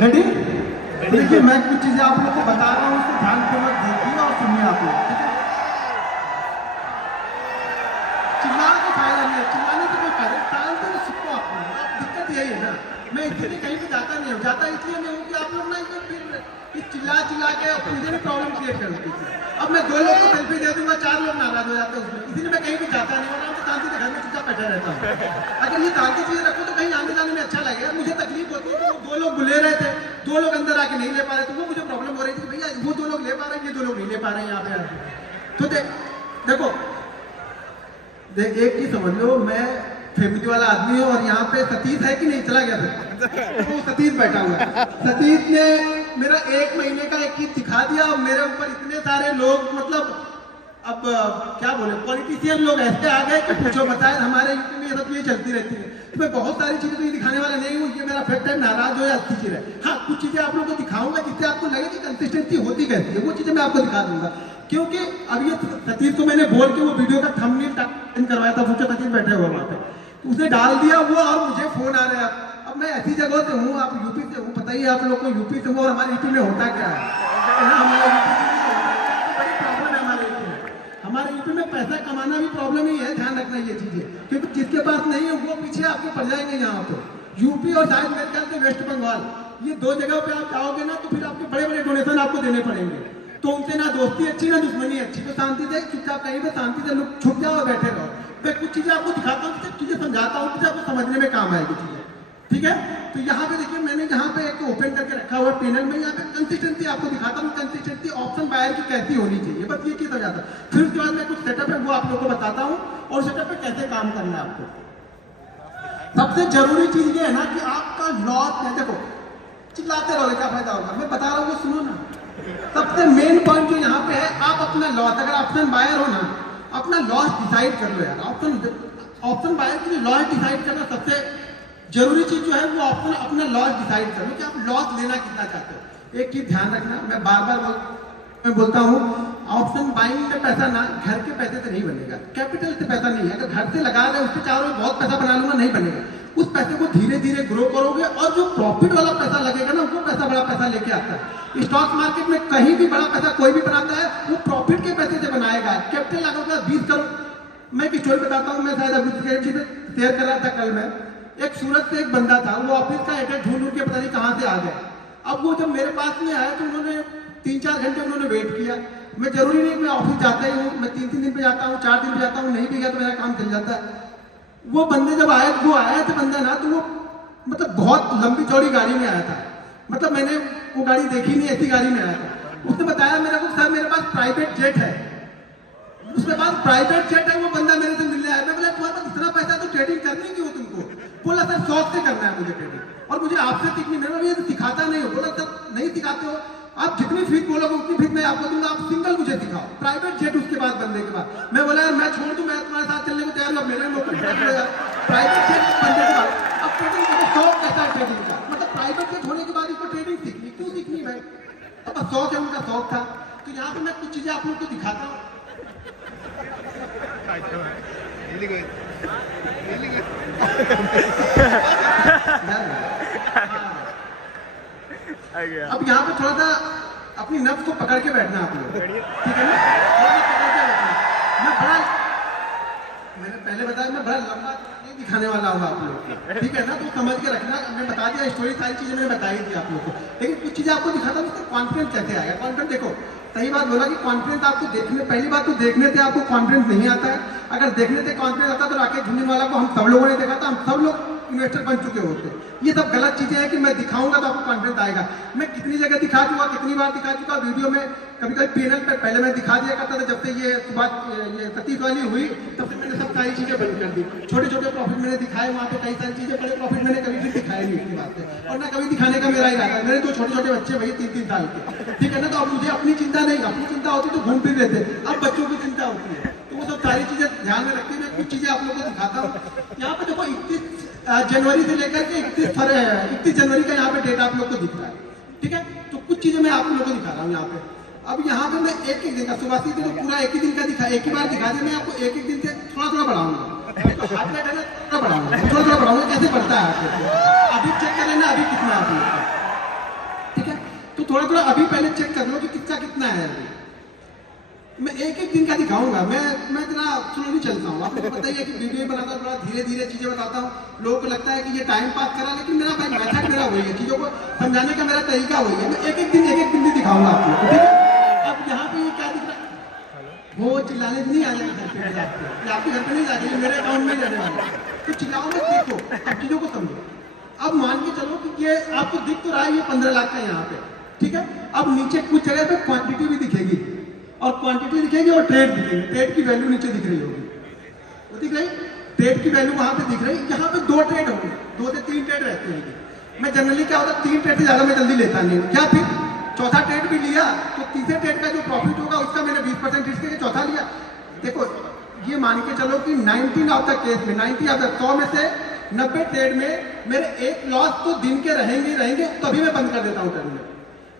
Ready? देखिए मैं कुछ चीजें आप लोग को बता रहा हूँ, उसको ध्यानपूर्वक देखिए और सुनिए आप लोग, ठीक है? चिल्लाने का फायदा नहीं है, चिल्लाने से कोई फायदा, टालते हुए सीखो आप लोग। दिक्कत यही है ना, मैं इसलिए कहीं भी जाता नहीं हूँ, जाता इसलिए नहीं हूँ कि आप लोग ना इसमें फिर चिल्ला के मुझे भी प्रॉब्लम क्रिएट कर देती है। अब मैं 2 लोग को सेल्फी दे दूंगा, 4 लोग नाराज हो जाते हैं उसमें, इसीलिए मैं कहीं भी जाता नहीं हूँ, आराम से शांति से घर में चुपचाप बैठा रहता हूँ। अगर ये शांति चीजें रखो तो कहीं आने जाने में अच्छा लगेगा। मुझे तकलीफ होती है कि 2 लोग बुले रहे थे, 2 लोग अंदर आके नहीं ले पा रहे थे, वो मुझे प्रॉब्लम हो रही थी भैया वो 2 लोग ले पा रहे हैं, ये 2 लोग नहीं ले पा रहे हैं यहाँ पे आके। तो देखो एक चीज समझ लो, मैं फैमिली वाला आदमी हूँ और यहाँ पे सतीश है कि नहीं, चला गया था तो सतीश बैठा हुआ है। सतीश ने मेरा 1 महीने का एक चीज सिखा दिया और मेरे ऊपर इतने सारे लोग, मतलब अब क्या बोले, पॉलिटिशियन लोग ऐसे आ गए कि पूछो बताए। हमारे यूपी में ये सब चीजें चलती रहती है, तो मैं बहुत सारी चीजें तो ये दिखाने वाला नहीं हूँ, ये मेरा फैक्ट है, नाराज हो या अच्छी चीज है। हाँ कुछ चीजें आप लोगों को दिखाऊंगा जिससे आपको लगे कि कंसिस्टेंसी होती कैसी है, वो चीजें मैं आपको दिखा दूंगा। क्योंकि अब ये सतीश को मैंने बोल के वो वीडियो का थंबनेल करवाया था, सोचा सतीश बैठे हुए वहां पे, तो उसने डाल दिया वो, और मुझे फोन आ रहा है। अब मैं ऐसी जगह से हूँ, आप यूपी से हूँ, पता ही आप लोग को यूपी से हूँ, और हमारे यूपी में होता क्या है, हमारे यूपी में पैसा कमाना भी प्रॉब्लम ही है, ध्यान रखना ये चीजें, क्योंकि जिसके पास नहीं है वो पीछे आपके पड़ जाएंगे। यहाँ पे यूपी और शायद मेरे ख्याल से वेस्ट बंगाल, ये 2 जगह पे आप जाओगे ना तो फिर आपके बड़े बड़े डोनेशन आपको देने पड़ेंगे, तो उनसे ना दोस्ती अच्छी ना दुश्मनी अच्छी। तो शांति से चुपचाप कहीं पे शांति से लोग छुप जाओ और बैठे रहो। मैं कुछ चीजें आपको दिखाता हूँ, कुछ चीजें समझाता हूँ, कुछ आपको समझने में काम आएगी चीजें, ठीक है? तो यहाँ पे देखिए मैंने यहाँ पे एक ओपन करके रखा हुआ पैनल में, यहाँ पे कंसिस्टेंसी आपको दिखाता हूँ, कंसिस्टेंसी ऑप्शन बायर की कैसी होनी चाहिए, बस ये चीज हो जाता है। फिर उसके बाद मैं कुछ सेटअप है वो आप लोगों को बताता हूँ, और सेटअप पे कैसे काम करना है आपको। सबसे जरूरी चीज ये है ना कि आपका लॉस है, देखो चिल्लाते रहोगे क्या फायदा होगा, मैं बता रहा हूँ सुनो ना। सबसे मेन पॉइंट जो यहाँ पे है, आप अपना लॉस, अगर ऑप्शन बायर हो ना, अपना लॉस डिसाइड कर लो यार। ऑप्शन बायर के लिए लॉस डिसाइड करना सबसे जरूरी चीज जो है वो ऑप्शन अपना लॉस डिसाइड कर लो कि आप लॉस लेना कितना चाहते हो। एक चीज ध्यान रखना, मैं बार बार मैं बोलता हूँ, ऑप्शन बाइंग में पैसा ना घर के पैसे से नहीं बनेगा, कैपिटल से पैसा नहीं है। अगर घर से लगा रहे उससे चारों बहुत पैसा बना लूंगा, नहीं बनेगा। उस पैसे को धीरे धीरे ग्रो करोगे, और जो प्रॉफिट वाला पैसा लगेगा ना, वो पैसा बड़ा पैसा लेके आता है। स्टॉक मार्केट में कहीं भी बड़ा पैसा कोई भी बनाता है, वो प्रॉफिट के पैसे से बनाएगा। कैपिटल लगाओगे 20 करोड़। मैं एक स्टोरी बताता हूँ, मैं शायद अभी शेयर कर रहा था कल में। एक सूरत से एक बंदा था, वो ऑफिस का एड्रेस ढूंढ के पता नहीं कहाँ से आ गया। अब वो जब मेरे पास में आया तो उन्होंने 3-4 घंटे उन्होंने वेट किया। मैं जरूरी नहीं मैं ऑफिस जाता ही हूँ, मैं 3-3 दिन पे जाता हूँ, 4 दिन पे जाता हूँ, नहीं भी गया तो मेरा काम चल जाता है। वो बंदे जब आए, वो आया था बंदा ना, तो वो मतलब बहुत लंबी चौड़ी गाड़ी में आया था, मतलब मैंने वो गाड़ी देखी नहीं, ऐसी गाड़ी में आया था। उसने बताया मेरे को, सर मेरे पास प्राइवेट जेट है, उसके पास प्राइवेट जेट है। वो बंदा मेरे से मिलने आया, मैं बोला तुम्हारे पास इतना पैसा तो ट्रेडिंग करनी क्यों तुमको? बोला सर शौक से करना है मुझे ट्रेडिंग, और मुझे आपसे सीखनी, मैंने ये सिखाता नहीं हो। बोला सर नहीं सिखाते हो, आप जितनी फीस बोलोगे उतनी फीस मैं आपको दूंगा, आप सिंगल मुझे सिखाओ। प्राइवेट जेट उसके बाद बंदे के बाद। मैं बोला यार मैं छोड़ दूं, मैं तुम्हारे साथ चलने को तैयार हूँ, मेरे लोग प्राइवेट जेट बंदे के बाद। अब ट्रेडिंग मुझे शौक कैसा है ट्रेडिंग का, मतलब प्राइवेट जेट होने के बाद इसको ट्रेडिंग सीखनी, क्यों सीखनी भाई? अब शौक है, उनका शौक था। तो यहाँ पे मैं कुछ चीजें आप लोग को दिखाता हूँ। अब यहाँ पे थोड़ा सा अपनी नफ्स को पकड़ के बैठना आप लोग, ठीक है ना? मैं बड़ा, मैंने पहले बताया मैं बड़ा लंबा नहीं दिखाने वाला हूँ आप लोग, ठीक है ना? तो समझ के रखना, मैं बता दिया स्टोरी, सारी चीजें मैंने बताई थी आप लोग को, लेकिन कुछ चीजें आपको दिखाता हूँ उसका कॉन्फिडेंस कैसे आएगा। कॉन्फिडेंस देखो, सही बात बोला कि कॉन्फिडेंस आपको देखने, पहली बात तो देखने से आपको कॉन्फिडेंस नहीं आता है। अगर देखने से कॉन्फिडेंस आता तो राकेश झुनझुनवाला को हम सब लोगों ने देखा था, हम सब लोग इन्वेस्टर बन चुके होते। ये सब गलत चीजें हैं कि मैं दिखाऊंगा तो आपको कॉन्फिडेंस आएगा। मैं कितनी जगह दिखा चुका, कितनी बार दिखा चुका वीडियो में, कभी कभी पैनल पे पहले मैं दिखा दिया करता था। जब से ये सतीश वाली हुई तब से मैंने सब सारी चीजें बंद कर दी। छोटे छोटे प्रॉफिट मैंने दिखाए वहाँ पे, कई सारी चीजें, बड़े प्रॉफिट मैंने कभी भी दिखाए नहीं उसकी बात है, और ना कभी दिखाने का मेरा इरादा है। मेरे 2 छोटे छोटे बच्चे भैया 3-3 साल के, ठीक है ना? तो अब मुझे अपनी चिंता नहीं, अपनी चिंता होती तो घूम फिर लेते, अब बच्चों की चिंता होती है। तो वो सब सारी चीजें ध्यान में रखते हुए कुछ चीजें आप लोगों को दिखाता हूँ। यहाँ पे देखो 31 जनवरी से लेकर के 31 जनवरी का यहाँ पे डेट आप लोग को दिख रहा है, ठीक है? तो कुछ चीजें मैं आप लोगों को दिखा रहा हूँ यहाँ पे। अब यहाँ पे मैं एक दिन का, सुबह से तो पूरा एक ही दिन का दिखा, एक ही बार दिखा दिया। मैं आपको एक दिन से थोड़ा बढ़ाऊंगा, हाथ में है ना, थोड़ा बढ़ाऊंगा, कैसे बढ़ता है आपको। अभी चेक कर लेना अभी कितना है। थोड़ा थोड़ा अभी पहले चेक कर लो कि किसका कितना है अभी। मैं एक एक दिन का दिखाऊंगा, मैं इतना स्लोली चलता हूँ। आपको पता ही है कि वीडियो बनाता हूँ, थोड़ा धीरे धीरे चीजें बताता हूँ। लोगों को लगता है कि ये टाइम पास करा, लेकिन मेरा भाई मेथड मेरा वही है, चीजों को समझाने का मेरा तरीका वही है। मैं एक एक दिन भी दिखाऊंगा आपको, ठीक है। अब यहाँ पे ये क्या दिख रहा है, वो चिल्लाने नहीं आ जाएगा घर पे, आपके घर पे नहीं जाएगा, मेरे अकाउंट में जाने वाला। तो चिल्लाओ मत, देखो अब चीजों को समझो। अब मान के चलो कि ये आपको दिख तो रहा है ये 15 लाख का यहाँ पे, ठीक है। अब नीचे कुछ जगह पे क्वांटिटी भी दिखेगी, और क्वांटिटी दिखेगी और ट्रेड दिखेगी। ट्रेड की वैल्यू नीचे दिख रही होगी, वो दिख रही, ट्रेड की वैल्यू वहां पे दिख रही। यहाँ पे 2 ट्रेड होंगे, 2 से 3 ट्रेड रहते हैं। मैं जनरली क्या होता है 3 ट्रेड से ज्यादा मैं जल्दी लेता नहीं हूँ। या फिर चौथा ट्रेड भी लिया तो तीसरे ट्रेड का जो प्रॉफिट होगा उसका मैंने 20% रिस्क के चौथा लिया। देखो ये मान के चलो कि 19 ऑफ द केस में 90 ऑफ द 100 में से 90 ट्रेड में मेरे एक लॉस तो दिन के रहेंगे, तभी मैं बंद कर देता हूँ ट्रेड में।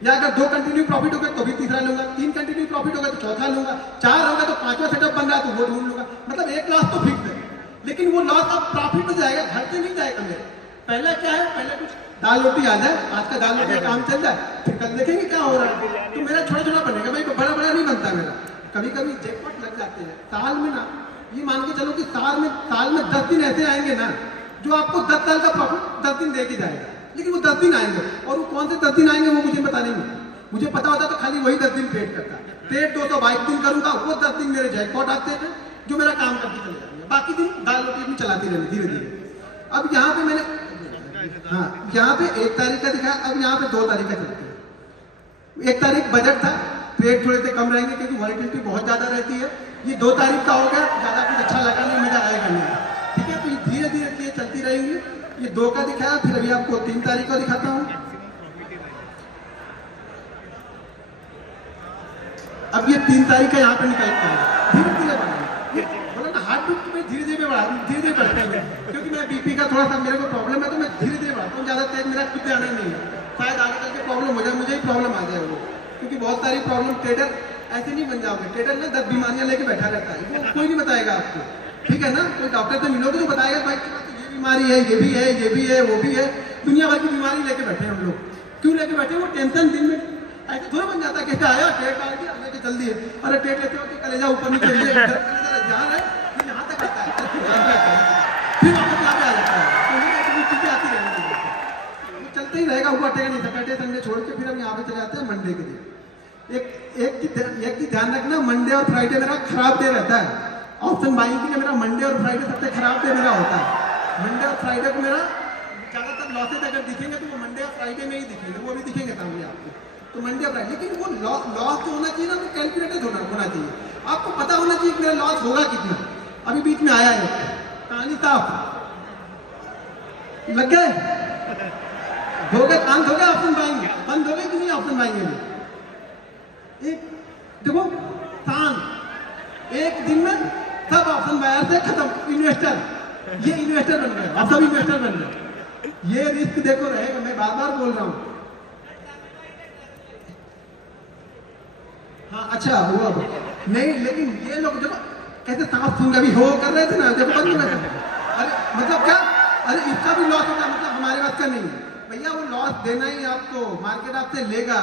या अगर 2 कंटिन्यू प्रॉफिट होगा तो भी तीसरा लूंगा, 3 कंटिन्यू प्रॉफिट होगा तो चौथा लूंगा, 4 होगा तो 5वां सेटअप बन रहा है तो वो ढूंढ लूंगा। मतलब एक लॉस तो फिक्स है, लेकिन वो लॉस अब प्रॉफिट में जाएगा, घर से नहीं जाएगा मेरे। पहले क्या है, पहले कुछ दाल रोटी आ जाए, आज का दाल रोटी का काम चल जाए, फिर कल देखेंगे क्या हो रहा है। तो मेरा छोटा छोटा बनेगा भाई, बड़ा बड़ा नहीं बनता मेरा। कभी कभी जैकपॉट लग जाते हैं साल में ना, ये मान के चलो कि साल में 10 दिन ऐसे आएंगे ना जो आपको 10 साल का प्रॉफिट 10 दिन दे के जाएगा। लेकिन वो 10 दिन आएंगे, और वो कौन से 10 दिन आएंगे वो मुझे पता नहीं है। मुझे पता होता तो खाली वही 10 दिन ट्रेड करता। ट्रेड 222 दिन करूंगा, वो 10 दिन मेरे जैकपॉट आते हैं जो मेरा काम करके चले जाएंगे। बाकी दिन दाल रोटी भी चलाती रहेंगे धीरे धीरे। अब यहाँ पे मैंने यहाँ पे 1 तारीख का दिखाया, अब यहाँ पे 2 तारीख का चलते हैं। 1 तारीख बजट था, ट्रेड थोड़े से कम रहेंगे क्योंकि वॉलेटिलिटी बहुत ज्यादा रहती है। ये 2 तारीख का हो गया, ज्यादा कुछ अच्छा लगा नहीं, मजा आएगा नहीं, ठीक है। तो ये धीरे धीरे चीजें चलती रहेंगी। ये 2 का दिखाया, फिर अभी आपको 3 तारीख का दिखाता हूँ। अब ये 3 तारीख का यहाँ पे निकल के आएगा, धीरे धीरे बढ़ाएंगे। बोला ना हार्ट बीट में धीरे धीरे बढ़ाते हैं, क्योंकि मैं बीपी का थोड़ा सा मेरे को प्रॉब्लम है, तो मैं धीरे धीरे बढ़ाता हूँ। ज्यादा तेज मेरा खुद आना नहीं है, शायद आगे चल के प्रॉब्लम हो जाए, मुझे ही प्रॉब्लम आ जाए वो। क्योंकि बहुत सारी प्रॉब्लम, ट्रेडर ऐसे नहीं बन जाओगे। ट्रेडर ना 10 बीमारियां लेके बैठा रहता है, वो कोई नहीं बताएगा आपको, ठीक है ना। कोई डॉक्टर से मिलोगे तो बताएगा भाई ये बीमारी है, ये भी है, ये भी है, वो भी है। दुनिया भर की बीमारी लेके बैठे हैं हम लोग। क्यों लेके बैठे? वो टेंशन दिन में ऐसे थोड़ा बन जाता है, कैसे आया ट्रेड डाल दिया लेके चल दिए। अरे ट्रेड लेते हो कि कलेजा ऊपर नीचे जहाँ है यहाँ तक आता है, फिर वापस यहाँ पे आ जाता है। तो चीजें आती रहेंगी, चलते ही रहेगा, वो अटेगा नहीं। सैटरडे संडे छोड़ के फिर हम यहाँ पे चले जाते हैं मंडे के दिन। एक चीज ध्यान रखना, मंडे और फ्राइडे मेरा खराब डे रहता है। ऑप्शन बाइंग के लिए मेरा मंडे और फ्राइडे सबसे खराब डे मेरा होता है। मंडे और फ्राइडे को मेरा ज्यादातर लॉसेज अगर दिखेंगे तो वो मंडे और फ्राइडे में ही दिखेंगे, वो भी दिखेंगे सामने आपको। तो मंडे और फ्राइडे, लेकिन वो लॉस जो होना चाहिए ना, वो कैलकुलेटेड होना चाहिए। आपको पता होना चाहिए कि मेरा लॉस होगा कितना। अभी बीच में आया है कहानी साफ लग गए, हो गए कांत हो गया, ऑप्शन बाइंग बंद हो गए कि नहीं? ऑप्शन बाइंग में एक देखो शान एक दिन में सब ऑप्शन बायर से खत्म। इन्वेस्टर, ये इन्वेस्टर बन गए, अब सब इन्वेस्टर बन गए। ये रिस्क देखो रहेगा, मैं बार बार बोल रहा हूँ। हाँ अच्छा हुआ नहीं, लेकिन ये लोग देखो कैसे सांस सूंघ अभी हो कर रहे थे ना, देखो बंद हो गए। अरे मतलब क्या, अरे इसका भी लॉस होगा, मतलब हमारे बात का नहीं है भैया। वो लॉस देना ही आपको, मार्केट आपसे लेगा,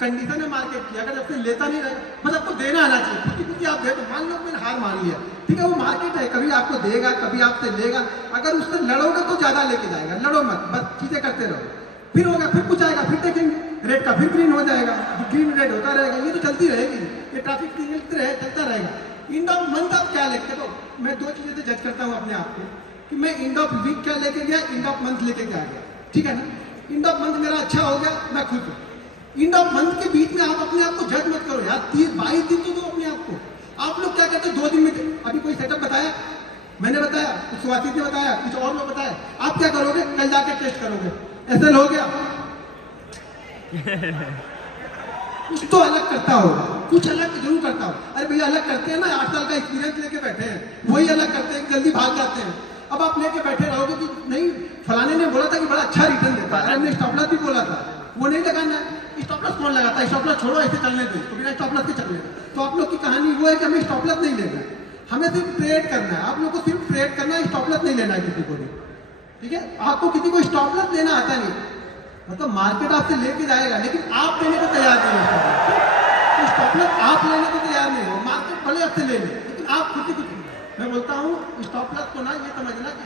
कंडीशन है मार्केट की। अगर आपसे लेता नहीं रहेगा, बस आपको देना आना चाहिए। क्योंकि आप दे तो मान लो मैंने हार मान लिया, ठीक है, वो मार्केट है, कभी आपको देगा कभी आपसे लेगा। अगर उससे लड़ोगे तो ज्यादा लेके जाएगा, लड़ो मत, बस चीजें करते रहो। फिर होगा, फिर कुछ आएगा, फिर देखेंगे रेड का, फिर ग्रीन हो जाएगा, ग्रीन रेड होता रहेगा। ये तो चलती रहेगी, ये ट्रैफिक सिग्नल चलता रहेगा। एंड ऑफ मंथ आप क्या लेते हो? मैं 2 चीजें से जज करता हूँ अपने आप को कि मैं एंड ऑफ वीक क्या लेके गया, एंड ऑफ मंथ लेके क्या गया, ठीक है ना। एंड ऑफ मंथ मेरा अच्छा हो गया, मैं खुश हूँ। एंड ऑफ मंथ के बीच में आप अपने आप को जज मत करो यार, 22 दिन तो दो अपने आप को। आप लोग क्या कहते हैं 2 दिन में? अभी कोई सेटअप बताया, मैंने बताया, कुछ सुवासित ने बताया, कुछ और लोग बताया। आप क्या करोगे? कल जाके टेस्ट करोगे, ऐसे हो गया। कुछ तो अलग करता होगा, कुछ अलग जरूर करता हो। अरे भैया अलग करते हैं ना, 8 साल का एक्सपीरियंस लेके बैठे हैं, वही अलग करते हैं, जल्दी भाग जाते हैं। अब आप लेके बैठे रहोगे कि नहीं फलाने ने बोला था कि बड़ा अच्छा रिटर्न देता है, हमने स्टॉप लॉस भी बोला था, वो नहीं लगाना। स्टॉप लॉस कौन लगाता है? स्टॉप लॉस छोड़ो, ऐसे चलने दो, तो बिना स्टॉप लॉस के चलने दो। तो आप लोग की कहानी वो है कि हमें स्टॉप लॉस नहीं लेना है, हमें सिर्फ ट्रेड करना है। आप लोग को सिर्फ ट्रेड करना है, स्टॉप लॉस नहीं लेना है किसी को भी, ठीक है। आपको किसी को स्टॉप लॉस लेना आता नहीं, मतलब मार्केट आपसे लेके जाएगा लेकिन आप लेने को तैयार नहीं हो। तो स्टॉप लॉस आप लेने को तैयार नहीं हो, मार्केट भले आपसे ले ले लेकिन आप खुद ही कुछ। मैं बोलता हूँ स्टॉप लॉस को ना ये समझना कि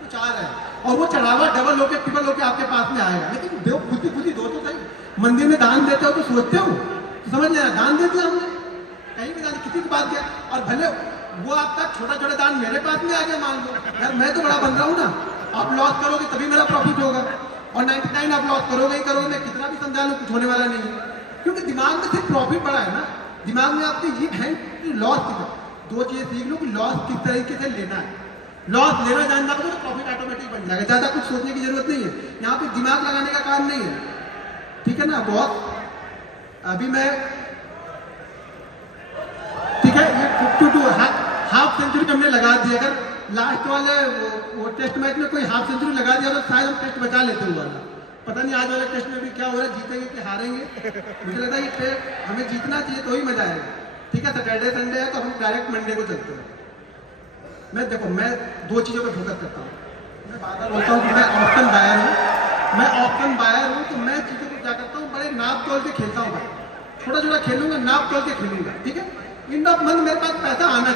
कुछ आ रहा है और वो चढ़ावा डबल होके ट्रिपल होके आपके पास में आएगा, लेकिन दो खुद ही दो तो सही। मंदिर में दान देते हो तो सोचते हो तो समझ लेना दान दे दिया हमने, कहीं भी दान किसी की बात किया और भले वो आपका छोटा छोटा दान मेरे पास में आ गया, मान लो यार मैं तो बड़ा बन रहा हूँ ना, आप लॉस करोगे तभी मेरा प्रॉफिट होगा और 99 आप लॉस करोगे ही करोगे, मैं कितना भी समझा लूँ कुछ होने वाला नहीं है, क्योंकि दिमाग में सिर्फ प्रॉफिट बड़ा है ना। दिमाग में आपके ये है कि लॉस की दो चीजें सीख लो कि लॉस किस तरीके से लेना है। लॉस लेना जानना होगा तो प्रॉफिट ऑटोमेटिक बन जाएगा, ज्यादा कुछ सोचने की जरूरत नहीं है, यहाँ पे दिमाग लगाने का काम नहीं है, ठीक है ना बहुत। अभी मैं ठीक है ये हाफ सेंचुरी हमने लगा दी, अगर लास्ट वाले वो टेस्ट मैच में कोई हाफ सेंचुरी लगा दिया तो शायद हम टेस्ट बचा लेते हुआ, पता नहीं आज वाले टेस्ट में भी क्या हो रहा है, जीतेंगे कि हारेंगे। मुझे लगता है ये हमें जीतना चाहिए तो ही मजा आएगा, ठीक है। सैटरडे संडे है तो हम डायरेक्ट मंडे को चलते हैं। मैं देखो मैं दो चीज़ों पे फोकस करता हूँ, मैं बार बार बोलता हूँ कि मैं ऑप्शन बायर हूँ, तो मैं चीज़ों को क्या करता हूँ बड़े नाप तोल के खेलता हूँ, छोटा छोटा खेलूंगा, नाप तोल के खेलूंगा, ठीक है। एंड ऑफ मंथ मेरे पास पैसा आना,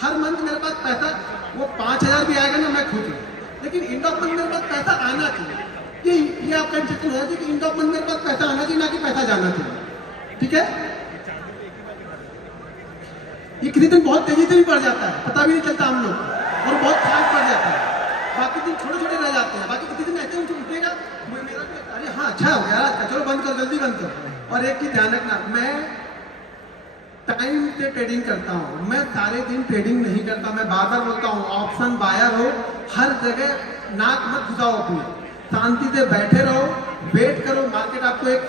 हर मंथ मेरे पास पैसा वो 5000 भी आएगा ना मैं खुश हूँ, लेकिन एंड ऑफ मंथ मेरे पास पैसा आना चाहिए। ये आपका इंस्ट्रक्शन होना चाहिए कि एंड ऑफ मंथ मेरे पास पैसा आना चाहिए, ना कि पैसा जाना चाहिए, ठीक है। ये किसी दिन बहुत तेजी से भी बढ़ जाता है, पता भी नहीं चलता हम लोग, और बहुत फास्ट बढ़ जाता है, बाकी दिन छोटे छोटे रह जाते हैं, बाकी किसी दिन ऐसे उठेगा मेरा अरे हाँ अच्छा हो गया चलो बंद करो जल्दी बंद करो। और एक चीज ध्यान रखना, मैं टाइम से ट्रेडिंग करता हूँ, मैं सारे दिन ट्रेडिंग नहीं करता, मैं बार बार बोलता हूँ ऑप्शन बायर हो, हर जगह नाक मत घुसाओ अपनी, शांति से बैठे रहो, वेट करो, मार्केट आपको एक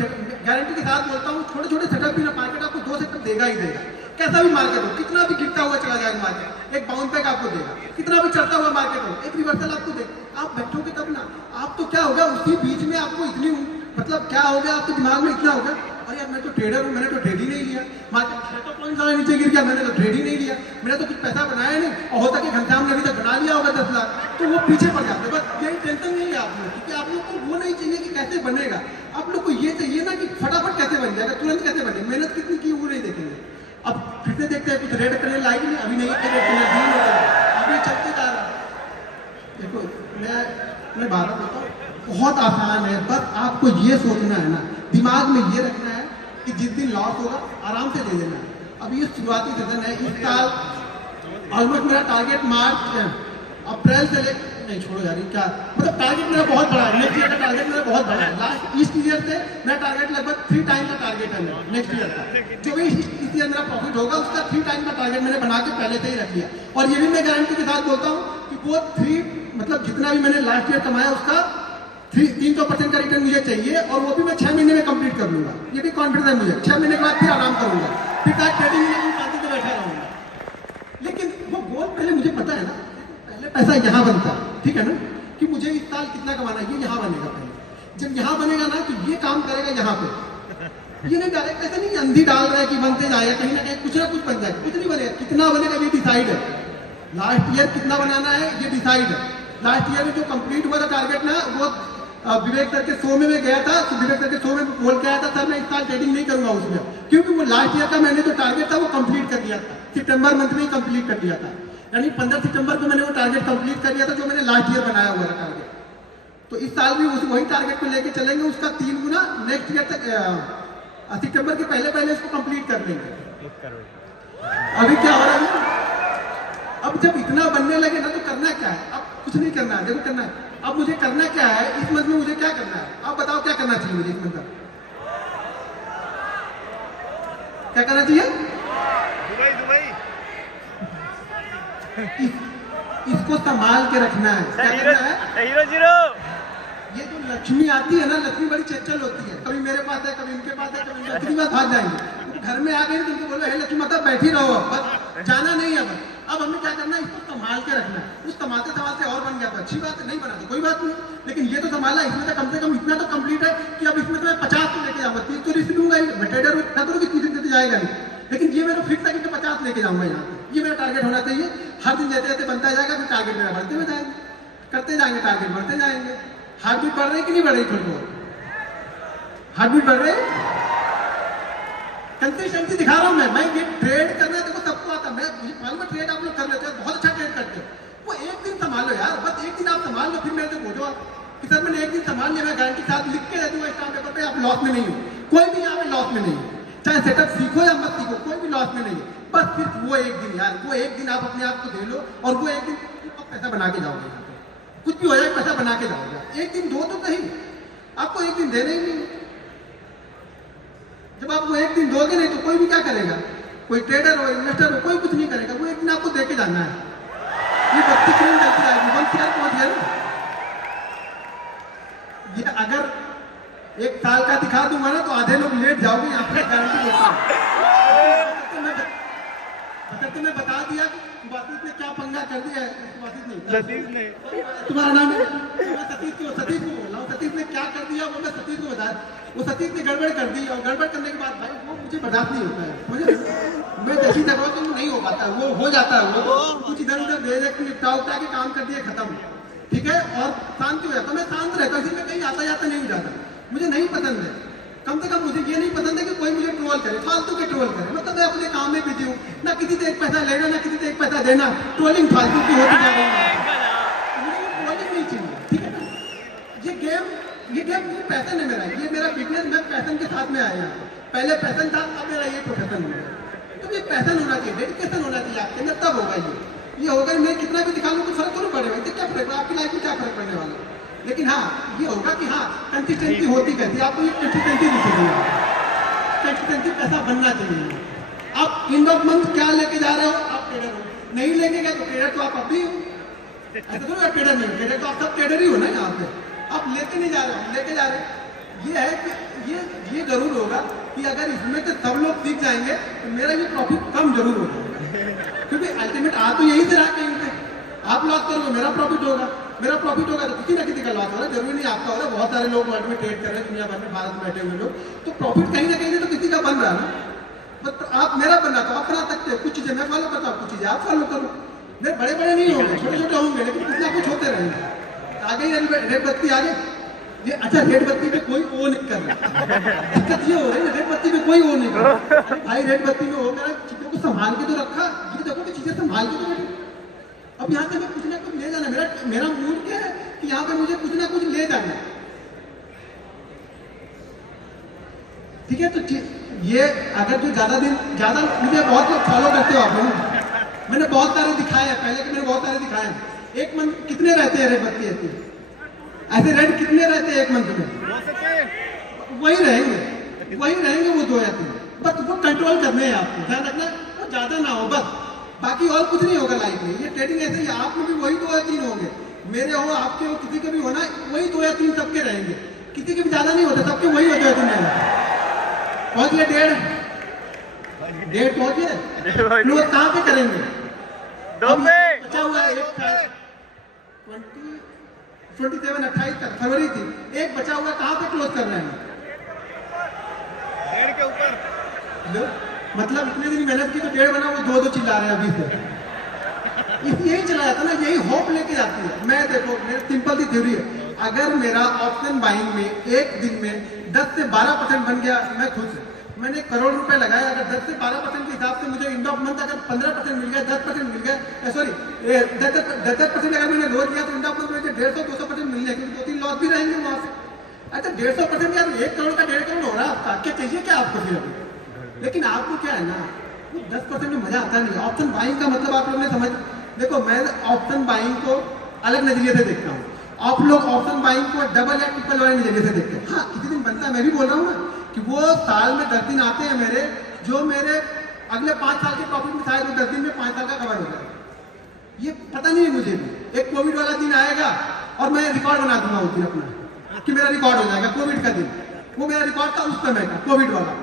गारंटी के साथ बोलता हूँ छोटे छोटे सेटअप भी ना मार्केट आपको 2 सेटअप देगा ही देगा, कैसा भी मार्केट हो, कितना भी गिरता हुआ चला जाएगा मार्केट, एक बाउंस बैक आपको देगा, कितना भी चढ़ता हुआ मार्केट हो एक रिवर्सल आपको देगा। आप बैठोगे तब ना, आप तो क्या होगा उसी बीच में आपको इतनी मतलब क्या हो गया आपके दिमाग में इतना हो गया अरे यार मैं तो ट्रेडर हूँ, मैंने तो ट्रेड ही नहीं लिया, मार्केट 600 पॉइंट सारा नीचे गिर गया, मैंने तो ट्रेड ही नहीं लिया, मैंने तो कुछ पैसा बनाया नहीं, और होता कि घंटाम ने अभी तक बना लिया होगा 10 लाख, तो वो पीछे पड़ जाते। बस यही टेंशन नहीं है आप लोग, क्योंकि आप लोग को वो नहीं चाहिए कि कैसे बनेगा, आप लोग को ये चाहिए ना कि फटाफट कैसे बन जाएगा, तुरंत कैसे बने, मेहनत कितनी की वो नहीं देखेंगे। अब फिर से देखते हैं कुछ रेड करने लायक नहीं, अभी नहीं अभी चलते जा रहा। देखो मैं बार बार बताऊँ बहुत आसान है, बस आपको ये सोचना है ना, दिमाग में ये रखना है कि जिस दिन लॉस होगा आराम से ले लेना है। अब ये शुरुआती सेशन है, इस साल ऑलमोस्ट मेरा टारगेट मार्च अप्रैल से ले नहीं छोड़ो यार क्या मतलब टारगेट मेरा बहुत बड़ा है, नेक्स्ट ईयर का टारगेट मेरा बहुत बड़ा है, लास्ट इस ईयर से मेरा टारगेट लगभग 3 टाइम का टारगेट है मेरा नेक्स्ट ईयर का, जो भी इस ईयर मेरा प्रॉफिट होगा उसका 3 टाइम का टारगेट मैंने बना के पहले से ही रख लिया। और ये भी मैं गारंटी के साथ बोलता हूँ कि वो 3 मतलब जितना भी मैंने लास्ट ईयर कमाया उसका 300% का रिटर्न मुझे चाहिए, और वो भी मैं 6 महीने में कंप्लीट कर लूंगा, ये भी कॉन्फिडेंस है मुझे। 6 महीने के बाद फिर आराम करूंगा, फिर ट्रेडिंग में शांति से बैठा रहूंगा, लेकिन वो गोल पहले मुझे पता है ना, पहले पैसा यहाँ बनता है, ठीक है ना, कि मुझे इस साल कितना कमाना है, ये यहाँ बनेगा पहले, जब यहाँ बनेगा ना तो ये काम करेगा यहाँ पे, ये नहीं डायरेक्ट ऐसा नहीं अंधी डाल रहा है कि बनते जाएगा, कहीं ना कहीं कुछ ना कुछ बन जाएगा, कुछ नहीं बनेगा, कितना बनेगा ये डिसाइड है, लास्ट ईयर कितना बनाना है ये डिसाइड है। लास्ट ईयर में जो कंप्लीट हुआ था टारगेट ना, वो विवेक सर के शो में मैं गया था, तो विवेक सर के शो में बोल के आया था सर मैं इस साल ट्रेडिंग नहीं करूंगा उसमें, क्योंकि वो लास्ट ईयर का मैंने जो टारगेट था वो कंप्लीट कर दिया था, सितंबर मंथ में ही कंप्लीट कर दिया था, यानी 15 सितंबर को मैंने वो टारगेट कंप्लीट कर दिया था जो मैंने लास्ट ईयर बनाया हुआ था टारगेट। तो इस साल भी वही टारगेट को लेके चलेंगे, उसका 3 गुना नेक्स्ट ईयर तक सितंबर के पहले इसको कंप्लीट कर लेंगे। अभी क्या हो रहा है, अब जब इतना बनने लगे ना तो करना क्या है, अब कुछ नहीं करना है, देखो करना है, अब मुझे करना क्या है इस मंथ में, मुझे क्या करना है, आप बताओ क्या करना चाहिए मुझे इस मंथ में, क्या करना चाहिए, दुबई इसको संभाल के रखना है, क्या करना है, हीरो ये जो लक्ष्मी आती है ना, लक्ष्मी बड़ी चंचल होती है, कभी मेरे पास है कभी उनके पास है, कभी कितनी बार भाग जाएंगे, घर में आ गए तो उनको बोलो हे लक्ष्मी माता बैठी रहो, बस जाना नहीं है, अब हमें क्या करना है, इसको संभाल के रखना है। उस संभालते और बन गया तो अच्छी बात है, नहीं बना तो कोई बात नहीं, लेकिन ये तो संभाला, इसमें तो कम से कम इतना तो कंप्लीट है कि अब इसमें तो मैं 50 को लेके जाऊंगा, 30 तो रिस्क लूंगा ही, ट्रेडर ना करो कि 30 दिन जाएगा नहीं, लेकिन ये मेरा फिक्स है कि 50 लेके जाऊंगा यहाँ पे, ये मेरा टारगेट होना चाहिए। हर दिन जैसे जैसे बनता जाएगा फिर टारगेट मेरा बढ़ते हुए जाएंगे, करते जाएंगे, टारगेट बढ़ते जाएंगे, हार्ट बीट बढ़ रही कि नहीं बढ़ रही? थोड़ी बहुत हार्ट बीट बढ़ रही। कंसिस्टेंसी दिखा रहा हूं मैं ये ट्रेड करना देखो सबको आता है। मैं मुझे मालूम है ट्रेड आप लोग कर लेते हो, बहुत अच्छा ट्रेड करते हो। वो एक दिन संभालो यार, बस एक दिन आप संभाल लो, फिर मेरे से पूछो आप कि सर मैंने एक दिन संभाल लिया, मैं गारंटी के साथ लिख के दे दूंगा स्टाम्प पेपर पे आप लॉस में नहीं हो। कोई भी यहाँ पे लॉस में नहीं है, चाहे सेटअप सीखो या मत सीखो, कोई भी लॉस में नहीं है। बस सिर्फ वो एक दिन यार, वो एक दिन आप अपने आप को दे लो और वो एक दिन आप पैसा बना के जाओगे। कुछ भी हो जाए पैसा बना के जाओगे। एक दिन दो तो सही, आपको एक दिन देना ही नहीं। जब आप वो एक दिन दोगे नहीं तो कोई भी क्या करेगा? कोई ट्रेडर हो, इन्वेस्टर हो, कोई कुछ नहीं करेगा। वो एक दिन आपको दे के जाना है। ये बत्ती क्रीम जलती आएगी, वन शेयर पहुंच गया ना। ये अगर एक साल का दिखा दूंगा ना तो आधे लोग लेट जाओगे यहाँ पे, गारंटी देता हूँ। तो मैं बता दिया कि बातित ने क्या पंगा कर दिया है। सतीश ने, तुम्हारा नाम है? मैं सतीश को बोल रहा हूँ। सतीश ने क्या कर दिया वो मैं सतीश को बताया। वो सतीश ने गड़बड़ कर दी और गड़बड़ करने के बाद भाई वो मुझे बर्दाश्त नहीं होता है। मुझे मैं जैसी जगह तो नहीं हो पाता, वो हो जाता है। वो कुछ इधर उधर भेज के निपटा उठा के काम कर दिया, खत्म, ठीक है, और शांति हो जाता। मैं शांत रहता हूँ, इसलिए कहीं आता जाता नहीं हो जाता। मुझे नहीं पसंद है, कम से कम मुझे ये नहीं पसंद है कि कोई मुझे ट्रोल करे, फालतू के ट्रोल करे। मतलब मैं अपने काम में बिजी हूँ, ना किसी से एक पैसा लेना ना किसी से एक पैसा देना। ट्रोलिंग फालतू की होती जा रही है, मुझे ट्रोलिंग नहीं चाहिए, ठीक है ना। ये गेम पैशन है मेरा, ये मेरा बिजनेस। मैं पैशन के साथ में आया। पहले पैशन था, अब मेरा ये प्रोफेशन हो गया। तो ये पैशन होना चाहिए, डेडिकेशन होना चाहिए आपके अंदर, तब होगा ये होगा। मैं कितना भी दिखा लूँ तो फर्क तो पड़ेगा, इससे क्या फर्क, आपकी लाइफ में क्या फर्क पड़ने वाला है। लेकिन हाँ ये होगा कि हाँ कंसिस्टेंसी होती कैसी, आपको ये कंसिस्टेंसी दिखेगी। कंसिस्टेंसी पैसा बनना चाहिए। आप एंड ऑफ मंथ क्या लेके जा रहे हो? आप ट्रेडर हो, नहीं लेके गए तो ट्रेडर तो आप अभी हो। ऐसा तो ट्रेडर नहीं, ट्रेडर तो आप सब ट्रेडर ही हो ना। यहाँ पे आप लेके नहीं जा रहे हो, लेके जा रहे हो। ये है कि ये जरूर होगा कि अगर इसमें से सब लोग सीख जाएंगे तो मेरा ये प्रॉफिट कम जरूर होगा, क्योंकि अल्टीमेट आ तो यही से रहा कहीं पे। आप लॉस करोगे, मेरा प्रॉफिट होगा, मेरा प्रॉफिट होगा तो किसी ना किसी का लॉस होगा। जरूरी नहीं आपका होगा। बहुत सारे लोग वर्ल्ड में ट्रेड कर रहे हैं, दुनिया भर में, भारत में बैठे हुए लोग, तो प्रॉफिट कहीं ना कहीं से तो किसी का बन रहा है ना। तो आप मेरा बनना तो आप बना सकते हो। कुछ चीजें मैं फॉलो करता हूँ, कुछ चीजें आप फॉलो करो। मैं बड़े बड़े नहीं होंगे, छोटे छोटे होंगे, लेकिन कुछ ना कुछ होते रहेंगे। आगे ही रेड बत्ती आगे ये, अच्छा रेड बत्ती पे कोई ओ नहीं कर रहा। दिक्कत ये हो रही है, रेड बत्ती पे कोई ओ नहीं कर रहा। भाई रेड बत्ती में हो, मेरा चीजों को संभाल के तो रखा। ये देखो कि चीजें संभाल के तो रखी। अब यहाँ से मैं कुछ ना कुछ ले जाना, मेरा मूड क्या है कि यहाँ पे मुझे कुछ ना कुछ ले जाना, ठीक है। तो ये अगर जो ज्यादा मुझे बहुत लोग फॉलो करते हो आप लोग, मैंने बहुत सारे दिखाए हैं पहले के, मैंने बहुत सारे दिखाए हैं। एक मंथ कितने रहते हैं रेड बत्ती ऐसे रेड कितने रहते हैं एक मंथ में? वही रहेंगे वो 2 या 3। बस वो कंट्रोल करने हैं आपको, ध्यान रखना वो ज्यादा ना हो बस, बाकी और कुछ नहीं होगा लाइफ में। ये ट्रेडिंग ऐसे ही, आप में भी वही 2 या 3 होंगे, मेरे हो, आपके हो, किसी के भी होना, वही 2 या 3 सबके रहेंगे। किसी के भी ज्यादा नहीं होते, सबके वही होते हैं। 2 या 3 पहुंच गए, 1.5 पहुंच गए। लोग कहाँ पे करेंगे? बचा हुआ है 27-28 तक फरवरी थी, एक बचा हुआ, कहाँ पे क्लोज कर रहे हैं? 1.5 के ऊपर। मतलब इतने दिन मेहनत की तो 1.5 बना, वो 2 चिल्ला रहे हैं अभी से। यही चला जाता ना, यही होप लेके जाती है। मैं देखो, मेरी सिंपल सी थ्योरी है, अगर मेरा ऑप्शन बाइंग में एक दिन में 10 से 12% बन गया, मैं खुश हूँ। मैंने 1 करोड़ रुपए लगाया, अगर 10 से 12% के हिसाब से मुझे एंड ऑफ मंथ अगर 15% मिल गया, 10% मिल गया, सॉरी 10% अगर मैंने लोन किया तो एंड ऑफ मंथ मुझे 150-200% मिल जाए, क्योंकि 2-3 लॉस भी रहेंगे वहां से। अच्छा 150% यार 1 करोड़ का 1.5 करोड़ हो रहा है आपका, क्या चाहिए क्या आपको फिर अभी? लेकिन आपको क्या है ना, 10% में मजा आता नहीं। ऑप्शन बाइंग का मतलब आप लोग ने समझ, देखो मैं ऑप्शन बाइंग को अलग नजरिए से देखता हूँ, आप लोग ऑप्शन बाइंग को डबल या ट्रिपल वाले नजरिए से देखते हैं। हाँ किसी दिन बनता है, मैं भी बोल रहा हूँ ना कि वो साल में 10 दिन आते हैं मेरे, जो मेरे अगले 5 साल के प्रॉफिट में शायद वो 10 दिन में 5 साल का कवर हो जाए। ये पता नहीं है मुझे भी। एक कोविड वाला दिन आएगा और मैं रिकॉर्ड बना दूंगा उस दिन अपना, कि मेरा रिकॉर्ड हो जाएगा कोविड का दिन। वो मेरा रिकॉर्ड था उस समय का, कोविड वाला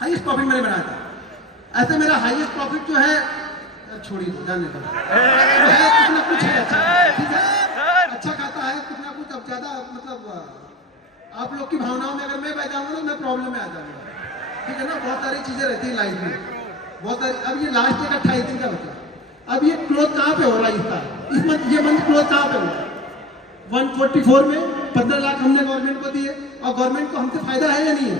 हाईएस्ट प्रॉफिट मैंने बनाया था। ऐसे मेरा हाईएस्ट प्रॉफिट जो है, छोड़िए जाने दो, कुछ ना कुछ है, ठीक है, अच्छा खाता है कुछ ना कुछ। अब ज्यादा मतलब आप लोग की भावनाओं में अगर मैं बह जाऊंगा ना, मैं प्रॉब्लम में आ जाऊंगा, ठीक है ना। बहुत सारी चीजें रहती है लाइफ में, बहुत सारी। अब ये लास्ट एक 28 दिन का बचा। अब ये क्लोज कहाँ पे हो रहा है इसका? इस मंथ, ये मंथ क्लोज कहाँ पे हो रहा है? 144 में 15 लाख हमने गवर्नमेंट को दिए और गवर्नमेंट को हमसे फायदा है या नहीं है?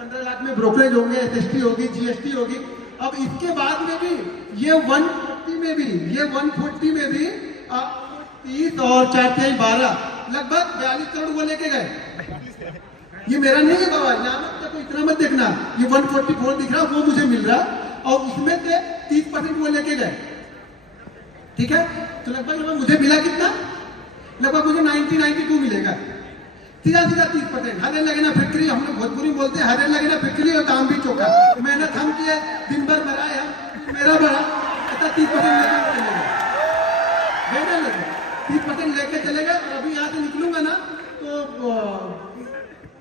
15 लाख में ब्रोकरेज होंगे, एसएसटी होगी, जीएसटी होगी। अब इसके बाद में भी ये 140 में भी 30 और 4 12 लगभग 42 करोड़ वो लेके गए। ये मेरा नहीं है बाबा, यहाँ मत देखो, इतना मत देखना। ये 144 दिख रहा वो मुझे मिल रहा और उसमें से 30% वो लेके गए। ठीक है, तो लगभग मुझे मिला कितना? लगभग मुझे 92 मिलेगा। सीधा 30%। हरे लगे ना फिक्री, हम लोग भोजपुरी बोलते हैं, हरे लगे ना फिक्री और काम भी चौका। मेहनत हम किए, दिन भर मराया, मेरा बड़ा ऐसा 30% लेके चले गए, 30% लेके चले गए। और अभी यहाँ से निकलूंगा ना तो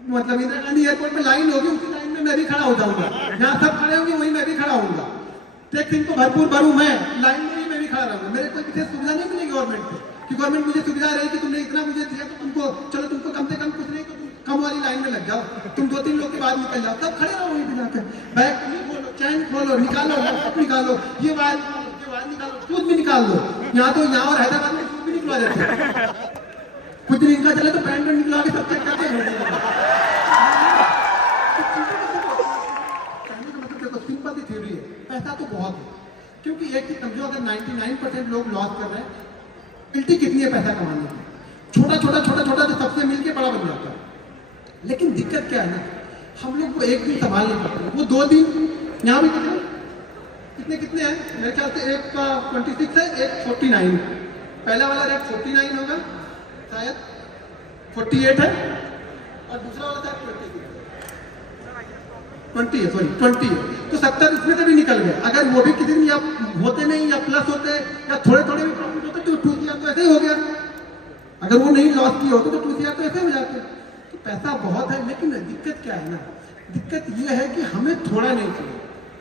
मतलब इंदिरा गांधी एयरपोर्ट में लाइन होगी, उसी लाइन में मैं भी खड़ा हो जाऊंगा। यहाँ सब खड़े होंगे, वहीं मैं भी खड़ा होऊंगा। टैक्स को भरपूर भरूं, मैं लाइन में ही मैं भी खड़ा रहूंगा। मेरे कोई विशेष सुविधा नहीं मिलेगी गवर्नमेंट से कि गवर्नमेंट मुझे सुविधा रही कि तुमने इतना मुझे दिया तो तुमको चलो तुमको कम से कम कुछ नहीं तो तुम कम वाली लाइन में लग जाओ, तुम 2-3 लोग के बाद निकल जाओ। तब खड़े रहो वहीं पे जाकर, बैग खोलो, चैन खोलो, निकालो, लैपटॉप निकालो, ये वायर निकालो, सूद भी निकाल दो। यहाँ तो यहाँ और हैदराबाद में सूद भी निकलवा देते हैं। कुछ दिन इनका चले तो पैंट में निकला के सब चेक करते हैं। सिंपल थ्योरी है, पैसा तो बहुत है। क्योंकि एक चीज समझो, अगर 99% लोग लॉस कर रहे हैं, बिल्टी कितनी है पैसा कमाने की? छोटा तो सबसे मिलके बड़ा बन जाता है। लेकिन दिक्कत क्या है ना, हम लोग को एक दिन संभाल नहीं पाते, वो 2 दिन। यहाँ भी कितने हैं? मेरे ख्याल से एक का 26 है, एक 49 है। पहला वाला रेट 49 होगा, शायद 48 है, और दूसरा वाला शायद 20 है, सॉरी 20 है। तो 70 इसमें से भी निकल गए। अगर वो भी किसी दिन या होते नहीं या प्लस होते या थोड़े भी प्रॉफिट होते तो 2 CR तो ऐसे ही हो गया। अगर वो नहीं लॉस किए होते तो 2 CR तो ऐसे हो जाते। तो पैसा बहुत है, लेकिन दिक्कत क्या है ना, दिक्कत ये है कि हमें थोड़ा नहीं चाहिए।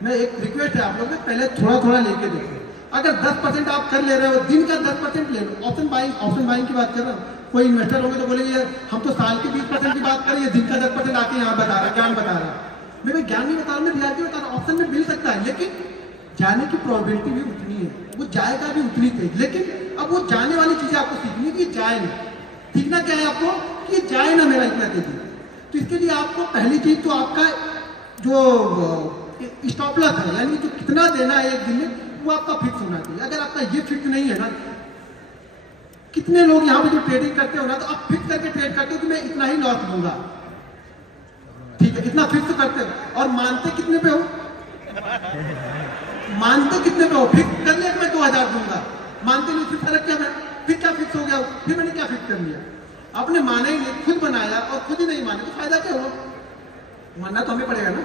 मैं एक रिक्वेस्ट है आप लोग में, पहले थोड़ा लेके देखो। अगर 10% आप कर ले रहे हो, दिन का 10% ले लो। ऑप्शन बाइंग की बात कर रहा हूँ। कोई इन्वेस्टर होंगे तो बोलेंगे हम तो साल के 20% की बात करें, दिन का 10% आके यहाँ बता रहा है, ज्ञान बता रहा है। मैं ज्ञान नहीं बता रहा, मैं रियलिटी बता रहा हूँ। ऑप्शन में मिल सकता है, लेकिन जाने की प्रोबेबिलिटी भी उतनी है, वो जाएगा भी उतनी तेज। लेकिन अब वो जाने वाली चीजें आपको सीखनी कि जाए ना। सीखना क्या है आपको कि जाए ना मेरा इतना तेजी। तो इसके लिए आपको पहली चीज तो आपका जो स्टॉप लॉस है, यानी जो कितना देना है एक दिन में, वो आपका फिक्स होना चाहिए। अगर आपका ये फिक्स नहीं है ना, कितने लोग यहाँ पे जो ट्रेडिंग करते हो ना, तो आप फिक्स करके ट्रेड करते हो कि मैं इतना ही लॉस लूंगा, ठीक है, इतना फिक्स करते हो। और मानते कितने पे हो? मानते कितने पे हो? फिक्स कर लिया कि मैं 2000 दूंगा, मानते नहीं, फिर फर्क क्या है? फिर क्या फिक्स हो गया? फिर मैंने क्या फिक्स कर लिया? आपने माना ही नहीं, खुद बनाया और खुद ही नहीं माने तो फायदा क्या हुआ? मानना तो हमें पड़ेगा ना।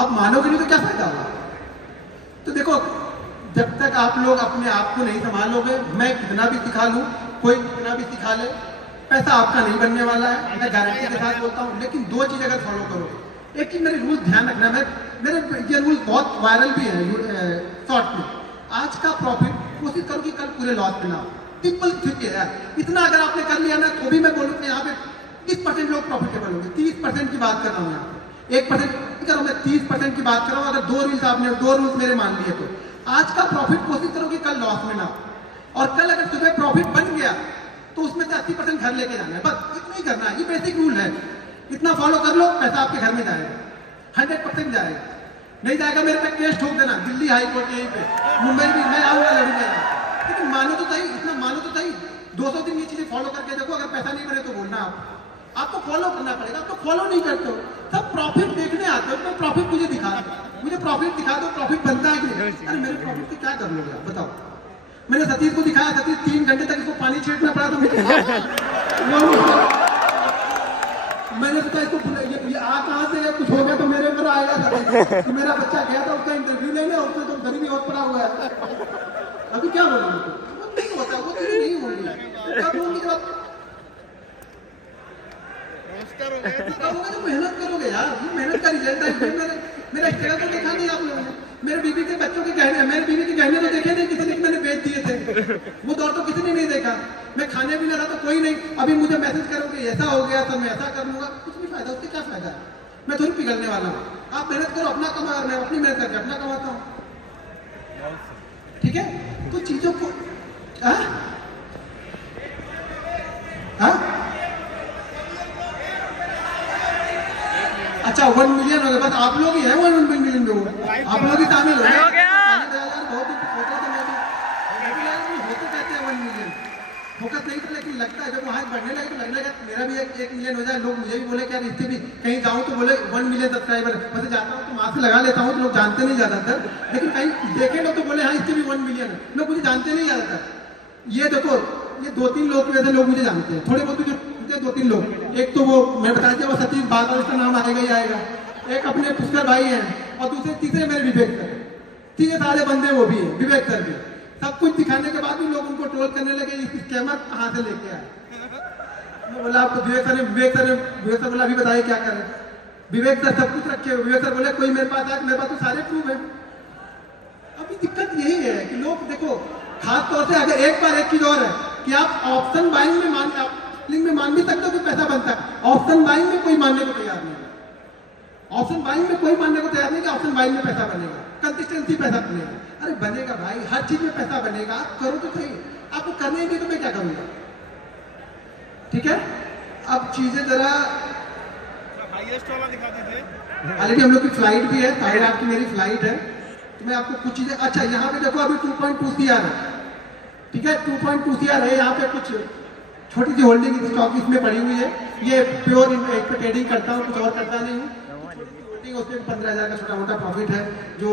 आप मानोगे नहीं तो क्या फायदा होगा? तो देखो, जब तक आप लोग अपने आप को नहीं संभालोगे, मैं कितना भी सिखा लूं, कोई कितना भी सिखा ले, पैसा आपका नहीं बनने वाला है, मैं गारंटी के साथ बोलता हूँ। लेकिन 2 चीज अगर फॉलो करोगे, एक चीज मेरे रूल ध्यान रखना, मेरे ये रूल बहुत वायरल भी है शॉर्ट में। आज का प्रॉफिट कोशिश करो कि कल पूरे लॉस में ना हो। सिंपल ठीक है यार, इतना अगर आपने कर लिया ना, तो भी मैं बोलूँ यहाँ पे 30% लोग प्रॉफिटेबल होंगे। 30% की बात कर रहा हूँ यहाँ पे, 1% करो, मैं 30% की बात कर रहा हूँ। अगर 2 रील्स आपने 2 रूल्स मेरे मान लिए, तो आज का प्रॉफिट कोशिश करो कि कल लॉस में ना हो। और कल अगर सुबह प्रॉफिट बन गया तो उसमें से 80% घर लेके जाना है, बस इतना ही करना है। ये बेसिक रूल है, इतना फॉलो कर लो, पैसा आपके घर में जाएगा, 100% जाएगा। नहीं जाएगा मेरे पे केस ठोक देना, दिल्ली हाई कोर्ट यहीं पे, मुंबई भी मैं आऊंगा, लड़ूंगा। लेकिन मानो तो सही, इतना मानो तो सही। 200 दिन ये चीजें फॉलो करके देखो, अगर पैसा नहीं बने तो बोलना आपको फॉलो करना पड़ेगा। आप तो फॉलो नहीं करते हो, सब प्रॉफिट देखने आते हो। तो प्रॉफिट मुझे दिखा दो, मुझे प्रॉफिट दिखा दो, प्रॉफिट बनता है कि नहीं? अरे मेरे प्रॉफिट से क्या कर लोगे आप बताओ? मैंने सतीश को दिखाया, सतीश 3 घंटे तक इसको पानी छींटना पड़ा, तो मैंने सोचा इसको ये आ कहाँ से है, कुछ हो गया तो मेरे ऊपर आएगा। तो मेरा बच्चा गया था उसका इंटरव्यू लेने, उसने तो गरीबी और पड़ा हुआ है। अभी क्या बोलूं? वो नहीं होता, वो चीजें नहीं होंगी। कब होंगी? जब तो मेहनत करोगे यार, ये मेहनत का रिजल्ट है। मेरा स्ट्रगल तो देखा नहीं आप लोगों ने। मेरे बीवी के बच्चों के गहने, मेरे बीवी के गहने तो देखे नहीं, किसी ने मैंने बेच दिए थे, वो दौर तो किसी ने नहीं देखा। मैं खाने भी ना रहा तो कोई नहीं, अभी मुझे मैसेज करोगे ऐसा हो गया तो मैं ऐसा कर लूंगा, कुछ नहीं फायदा, उससे क्या फायदा है? मैं थोड़ी पिघलने वाला हूँ। आप मेहनत करो, अपना कमा, मैं अपनी मेहनत करके अपना कमाता हूँ, ठीक है? तो चीजों को हाँ? अच्छा 1 मिलियन हो गए, बस आप लोग ही हैं 1 मिलियन में, वो आप लोग ही शामिल हो गए। बहुत होते कहते हैं 1 मिलियन फोकस नहीं था, लेकिन लगता है जब वहाँ बढ़ने लगे तो लगने लगा मेरा भी 1 मिलियन हो जाए, लोग मुझे भी बोले कि यार इससे भी कहीं जाऊँ तो बोले 1 मिलियन सब्सक्राइबर, वैसे जाता हूँ तो वहाँ से लगा लेता हूँ तो लोग जानते नहीं ज़्यादातर, लेकिन कहीं देखे लोग तो बोले हाँ इससे भी 1 मिलियन है, लोग मुझे जानते नहीं ज़्यादातर। ये देखो ये 2-3 लोग की वजह से लोग मुझे जानते हैं, थोड़े बहुत जो 2-3 लोग, एक तो वो मैं बता दिया वो सतीश बादल, इसका नाम आएगा ही आएगा, एक अपने पुष्कर भाई हैं, और दूसरे तीसरे मेरे विवेक सर, 3 सारे बंदे वो भी है विवेक सर भी। सब कुछ दिखाने के बाद भी लोग उनको ट्रोल करने लगे, इस स्कैमर कहाँ से लेके आए। मैं बोला आपको विवेक सर बोला अभी बताइए क्या करें। विवेक सर सब कुछ रखे, विवेक सर बोले कोई मेरे पास आए, मेरे पास तो सारे प्रूफ है। अभी दिक्कत यही है कि लोग देखो, खास तौर से अगर एक बार एक चीज और है कि आप ऑप्शन बाइंग में मान भी सकते हो कि पैसा बनता है, ऑप्शन बाइंग में कोई मानने को तैयार नहीं है। ऑप्शन बाइंग में कोई मानने को तैयार नहीं कि ऑप्शन बाइंग में पैसा बनेगा, कंसिस्टेंसी पैसा बनेगा। अरे बनेगा भाई, हर चीज में पैसा बनेगा, आप करो तो सही, आपको करने ही नहीं तो मैं क्या करूंगा। ठीक है, अब चीजें जरा ऑलरेडी हम लोग की फ्लाइट भी है, ताहिर आपकी मेरी फ्लाइट है, तो मैं आपको कुछ चीजें, अच्छा यहाँ पे देखो अभी 2.2 CR है, ठीक है 2.2 CR है, यहाँ पे कुछ छोटी सी होल्डिंग स्टॉक इसमें पड़ी हुई है, ये प्योर एक पे ट्रेडिंग करता हूँ, कुछ और करता नहीं हूँ। होल्डिंग उसमें 15,000 का छोटा मोटा प्रॉफिट है, जो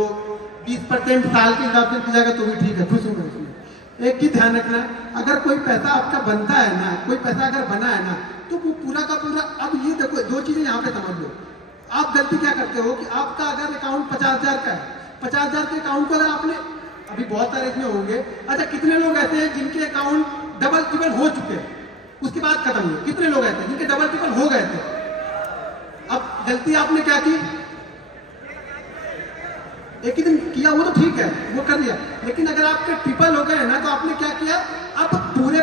20% साल के हिसाब से जाएगा तो भी ठीक है, खुश हूँ मैं उसमें। एक ही ध्यान रखना, अगर कोई पैसा आपका बनता है ना, कोई पैसा अगर बना है ना, तो वो पूरा का पूरा, अब ये देखो 2 चीजें यहाँ पे समझ लो। आप गलती क्या करते हो कि आपका अगर अकाउंट 50,000 का है, 50,000 के अकाउंट को अगर आपने, अभी बहुत सारे इसमें होंगे, अच्छा कितने लोग ऐसे हैं जिनके अकाउंट डबल ट्रिपल हो चुके हैं, उसके बाद खत्म हुए, कितने लोग ऐसे हैं जिनके डबल ट्रिपल हो गए थे। अब गलती आपने क्या की, एक ही दिन किया वो तो ठीक है, वो कर लिया, लेकिन अगर आपके ट्रिपल हो गए ना तो आपने क्या किया, अब पूरे